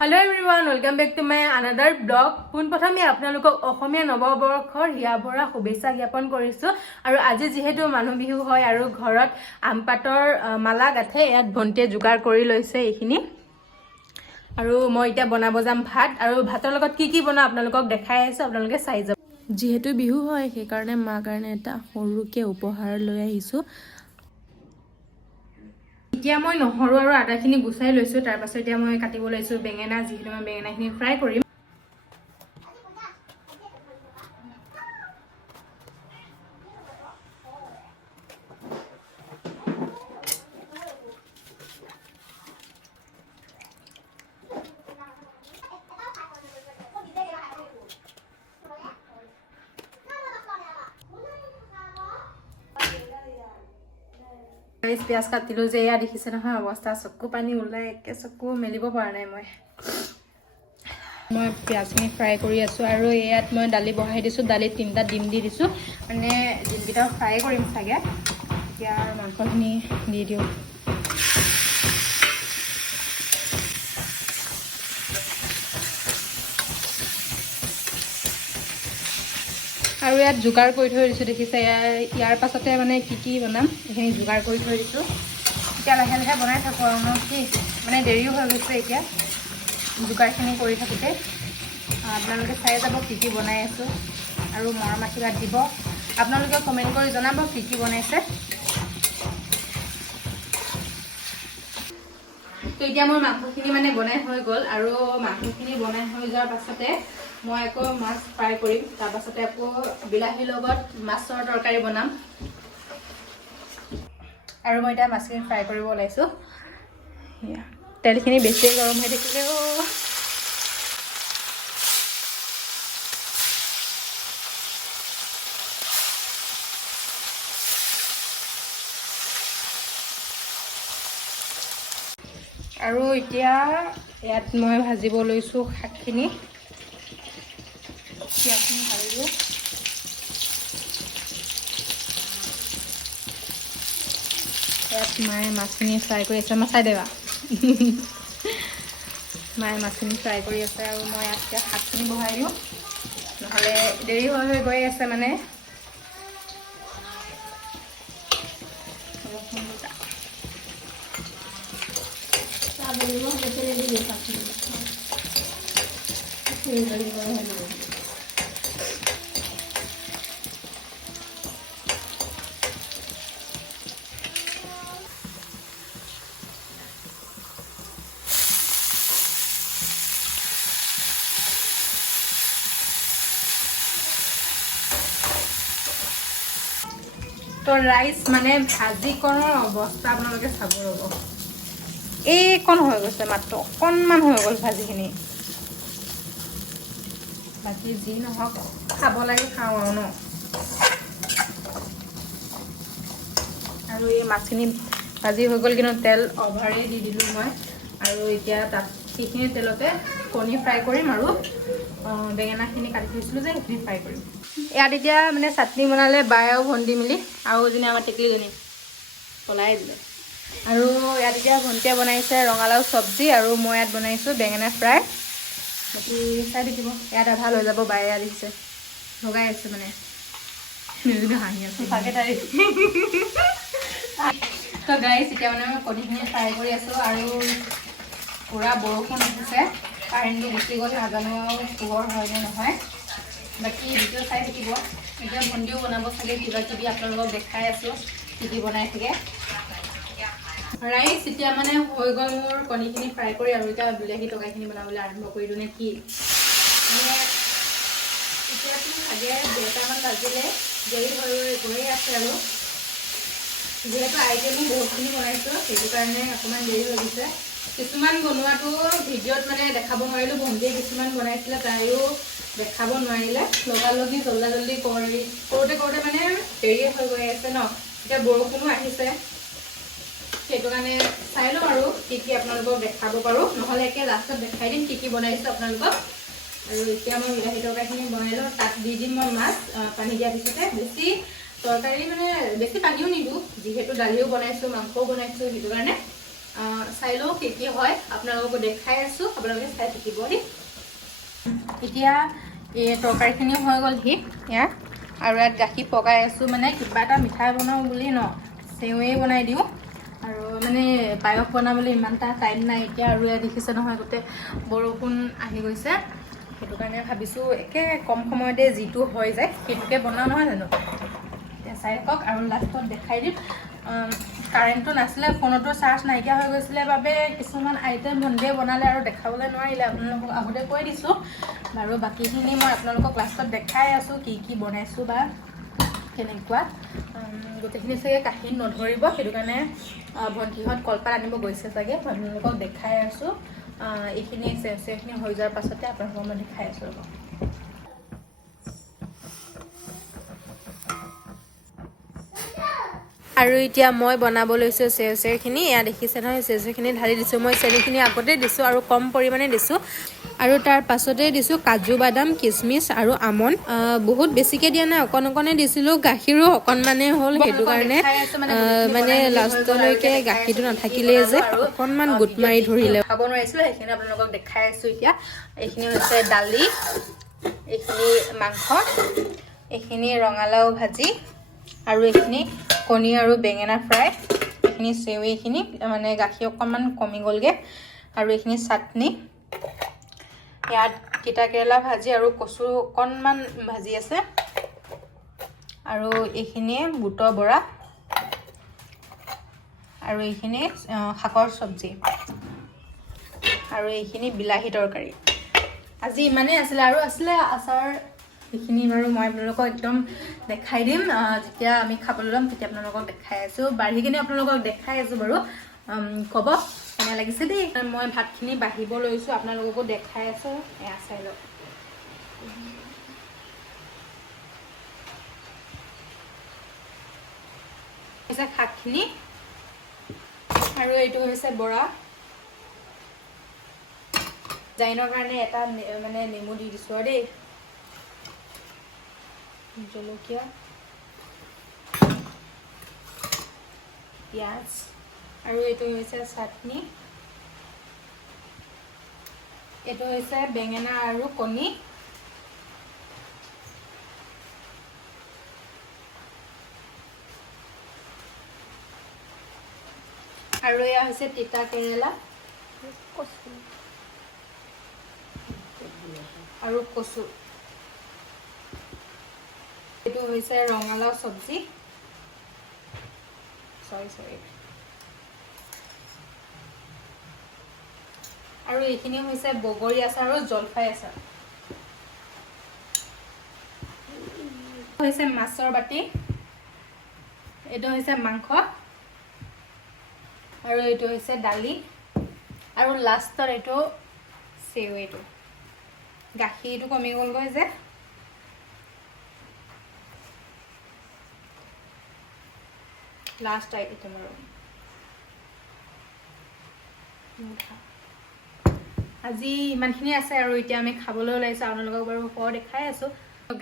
Hello everyone, welcome back to my another blog. পোন প্ৰথমে আপোনালোকক অসমীয়া নৱবৰ্ষৰ হিয়াভৰা শুভেচ্ছা জ্ঞাপন কৰিছো আৰু আজি যেহেতু মানুহ বিহু হয় আৰু ঘৰত আমপাতৰ মালা গাঠে ইয়াত ভন্টিয়ে যোগাৰ কৰি লৈছে এইখিনি আৰু মই এতিয়া বনাব যাম ভাত আৰু ভাতৰ লগত কি বনাও আপোনালোকক দেখাই আছো আপোনালোকে চাই যাব যেহেতু বিহু হয় সেই কাৰণে মা কাৰণে এটা সৰুকে উপহাৰ লৈ আহিছো এতিয়া মই নহৰু আৰু আদাখিনি গুছাই লৈছো তাৰ পাছত এতিয়া মই কাটিব লৈছো বেঙেনা যিহেতু মই বেঙেনাখিনি ফ্ৰাই কৰিম गाइस प्याज काटिलो जे या দেখিছে নহয় অৱস্থা চকু পানী উলাই একে চকু মেলিব পৰা নাই মই প্যাজখিনি ফ্ৰাই কৰি আছো আৰু ইয়াত মই দালি বহাই দিছো দালি তিনটা ডিম দি দিছো মানে ডিমকিটা ফ্ৰাই কৰিম সাগে এতিয়া মাংসখিনি দি দিও আৰু ইয়াত যোগাৰ কৰি থৈ দিছো দেখিছে ইয়াৰ পাছতে মানে কি বনাম এখিনি যোগাৰ কৰি থৈ দিছো এতিয়া লাহে লাহে বনাই থাকো আৰু কি মানে দেৰিও হৈ গৈছে এতিয়া যোগাৰখিনি কৰি থাকোতে আপোনালোকে চাই যাব কি বনাই আছো আৰু মৰম আশীৰ্বাদ দিব আপোনালোকে কমেন্ট কৰি জনাব কি বনাইছে তো এতিয়া মোৰ মাংসখিনি মানে বনাই হৈ গল আৰু মাংসখিনি বনাই হৈ যোৱাৰ পাছতে মই আকৌ মাছ ফ্ৰাই কৰিম তাৰ পাছতে আকৌ বিলাহীৰ লগত মাছৰ তৰকাৰী বনাম আৰু মই এটা মাছখিনি ফ্ৰাই কৰিব ওলাইছো তেলখিনি বেছি গৰম হৈ থাকিলে আৰু এতিয়া ইয়াত মই ভাজিব লৈছো শাকখিনি পিয়াজখিনি ভাজিলো ইয়াত মায়ে মাছখিনি ফ্ৰাই কৰি আছে মই চাই দেবা মায়ে মাছখিনি ফ্ৰাই কৰি আছে আৰু মই ইয়াত এতিয়া শাকখিনি বহাই দিওঁ নহ'লে দেৰি হৈ গৈ আছে মানে তো ৰাইস মানে ভাজি কৰাৰ অবস্থা আপনাদেৰ চাব ৰব এইকণ হৈ গৈছে মাত্ৰ অকণমান হৈ গ'ল ভাজিখিনি বাকী যি নহওক খাব লাগে খাওঁ আৰু ন আৰু এই মাছখিনি ভাজি হৈ গ'ল কিন্তু তেল অভাৰে দি দিলোঁ মই আৰু এতিয়া তাত সেইখিনি তেলতে কণী ফ্ৰাই কৰিম আৰু বেঙেনাখিনি কাটি থৈছিলোঁ যে সেইখিনি ফ্ৰাই কৰিম ইয়াত এতিয়া মানে চাটনি বনালে বায়ে আৰু ভণ্টি মিলি আৰু এজনী আমাৰ টেকলিজনী পলাই দিলে আৰু ইয়াত এতিয়া ভণ্টিয়ে বনাইছে ৰঙালাও চব্জি আৰু মই ইয়াত বনাইছোঁ বেঙেনা ফ্ৰাই বাকী চাই দেখিব ইয়াত আধা লৈ যাব বায়ে ইয়াত দিছে লগাই আছে মানে হাঁহি আছে ভাগে তাৰি তো গাইছ এতিয়া মানে মই কণীখিনি ফ্ৰাই কৰি আছোঁ আৰু পুৰা বৰষুণ আহিছে কাৰেণ্টটো গুচি গ'ল নাজানো পোহৰ হয় নে নহয় বাকী ভিডিঅ' চাই থাকিব এতিয়া ভণ্টিও বনাব চাগে কিবা কিবি আপোনালোকক দেখাই আছোঁ কি বনাই থাকে ৰাইচ এতিয়া মানে হৈ গ'ল মোৰ কণীখিনি ফ্ৰাই কৰি আৰু এতিয়া বিলাহী তৰকাৰীখিনি বনাবলৈ আৰম্ভ কৰিলোঁ নে কি মানে এতিয়াতো চাগে 2টামান বাজিলে দেৰি হৈ গৈ আছে আৰু যিহেতু আইটেমো বহুতখিনি বনাইছোঁ সেইটো কাৰণে অকণমান দেৰি হৈ গৈছে কিছুমান বনোৱাটো ভিডিঅ'ত মানে দেখাব নোৱাৰিলোঁ ভণ্টিয়ে কিছুমান বনাইছিলে তাইও দেখাব নোৱাৰিলে লগালগি জল্দি কৰোঁতে মানে দেৰি হৈ গৈ আছে ন এতিয়া বৰষুণো আহিছে সেইটো কাৰণে চাই লওঁ আৰু কি আপোনালোকক দেখাব পাৰোঁ নহ'লে একে লাষ্টত দেখাই দিম কি বনাইছোঁ আপোনালোকক আৰু এতিয়া মই বিলাহী তৰকাৰীখিনি বনাই লওঁ তাত দি দিম মই মাছ পানী দিয়াৰ পিছতে বেছি তৰকাৰী মানে বেছি পানীও নিদিওঁ যিহেতু দালিও বনাইছোঁ মাংসও বনাইছোঁ সেইটো কাৰণে চাই লওঁ কি হয় আপোনালোকক দেখাই আছোঁ আপোনালোকে চাই থাকিব দেই এতিয়া এই তৰকাৰীখিনিও হৈ গ'লহি ইয়াৰ আৰু ইয়াত গাখীৰ পগাই আছোঁ মানে কিবা এটা মিঠাই বনাওঁ বুলি ন চেৱৈ বনাই দিওঁ আৰু মানে পায়স বনাবলৈ ইমান এটা টাইম নাই এতিয়া আৰু ইয়াত দেখিছে নহয় গোটেই বৰষুণ আহি গৈছে সেইটো কাৰণে ভাবিছোঁ একে কম সময়তে যিটো হৈ যায় সেইটোকে বনাওঁ নহয় জানো এতিয়া চাই থাকক আৰু লাষ্টত দেখাই দিম কাৰেণ্টটো নাছিলে ফোনতো চাৰ্জ নাইকিয়া হৈ গৈছিলে বাবে কিছুমান আইটেম ভণ্টিয়ে বনালে আৰু দেখাবলৈ নোৱাৰিলে আপোনালোকক আগতে কৈ দিছোঁ বাৰু বাকীখিনি মই আপোনালোকক লাষ্টত দেখাই আছোঁ কি বনাইছোঁ বা কেনেকুৱা গোটেইখিনি চাগে কাহিনী নধৰিব সেইটো কাৰণে ভণ্টিহঁত কলপাত আনিব গৈছে চাগে আপোনালোকক দেখাই আছোঁ এইখিনি চেৱচেৱখিনি হৈ যোৱাৰ পাছতে আপোনালোকক মই দেখাই আছোঁ আৰু এতিয়া মই বনাব লৈছোঁ চেৱচেৱখিনি এয়া দেখিছে নহয় চেৱচেৱখিনি ঢালি দিছোঁ মই চেনিখিনি আগতে দিছোঁ আৰু কম পৰিমাণে দিছোঁ আৰু তাৰ পাছতে দিছোঁ কাজু বাদাম কিচমিচ আৰু আমন বহুত বেছিকৈ দিয়া নাই অকণে দিছিলোঁ গাখীৰো অকণমানেই হ'ল সেইটো কাৰণে মানে লাষ্টলৈকে গাখীৰটো নাথাকিলে যে অকণমান গোট মাৰি ধৰিলে খাব নোৱাৰিছিলোঁ সেইখিনি আপোনালোকক দেখাই আছোঁ এতিয়া এইখিনি হৈছে দালি এইখিনি মাংস এইখিনি ৰঙালাও ভাজি আৰু এইখিনি কণী আৰু বেঙেনা ফ্ৰাই এইখিনি চেৱৈখিনি মানে গাখীৰ অকণমান কমি গ'লগৈ আৰু এইখিনি চাটনি ইয়াত তিতা কেৰেলা ভাজি আৰু কচু অকণমান ভাজি আছে আৰু এইখিনিয়ে বুটৰ বৰা আৰু এইখিনি শাকৰ চব্জি আৰু এইখিনি বিলাহী তৰকাৰী আজি ইমানেই আছিলে আৰু আছিলে আচাৰ এইখিনি বাৰু মই আপোনালোকক একদম দেখাই দিম যেতিয়া আমি খাবলৈ ল'ম তেতিয়া আপোনালোকক দেখাই আছোঁ বাঢ়ি কিনে আপোনালোকক দেখাই আছোঁ বাৰু ক'ব কেনে লাগিছে দেই মই ভাতখিনি বাঢ়িব লৈছোঁ আপোনালোককো দেখাই আছোঁ এয়া চাই লওক হৈছে শাকখিনি আৰু এইটো হৈছে বৰা জাইনৰ কাৰণে এটা মানে নেমু দি দিছোঁ আৰু দেই জলকীয়া পিঁয়াজ আৰু এইটো হৈছে চাটনি এইটো হৈছে বেঙেনা আৰু কণী আৰু এয়া হৈছে তিতা কেৰেলা আৰু কচু এইটো হৈছে ৰঙালাও চব্জি সৰি আৰু এইখিনি হৈছে বগৰী আচাৰ আৰু জলফাই আচাৰ হৈছে মাছৰ বাটি এইটো হৈছে মাংস আৰু এইটো হৈছে দালি আৰু লাষ্টত এইটো চেৱৈটো গাখীৰটো কমি গ'লগৈ যে লাষ্ট আইটেম আৰু আজি ইমানখিনি আছে আৰু এতিয়া আমি খাবলৈ ওলাইছোঁ আপোনালোকক বাৰু খোৱা দেখাই আছোঁ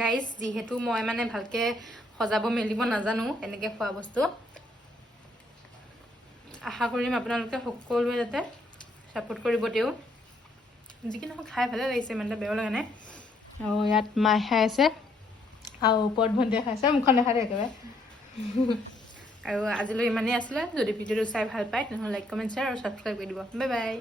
গাইজ যিহেতু মই মানে ভালকৈ সজাব মেলিব নাজানো এনেকৈ খোৱা বস্তু আশা কৰিম আপোনালোকে সকলোৱে যাতে ছাপোৰ্ট কৰিব তেওঁ যি কি নহওক খাই ভালে লাগিছে ইমান এটা বেয়া লগা নাই আৰু ইয়াত মায়ে খাই আছে আৰু ওপৰত ভণ্টিয়ে খাইছে মুখখন দেখা দে একেবাৰে আৰু আজিলৈ ইমানেই আছিলে যদি ভিডিঅ'টো চাই ভাল পায় তেনেহ'লে লাইক কমেণ্ট শ্বেয়াৰ আৰু ছাবস্ক্ৰাইব কৰি দিব বাই বাই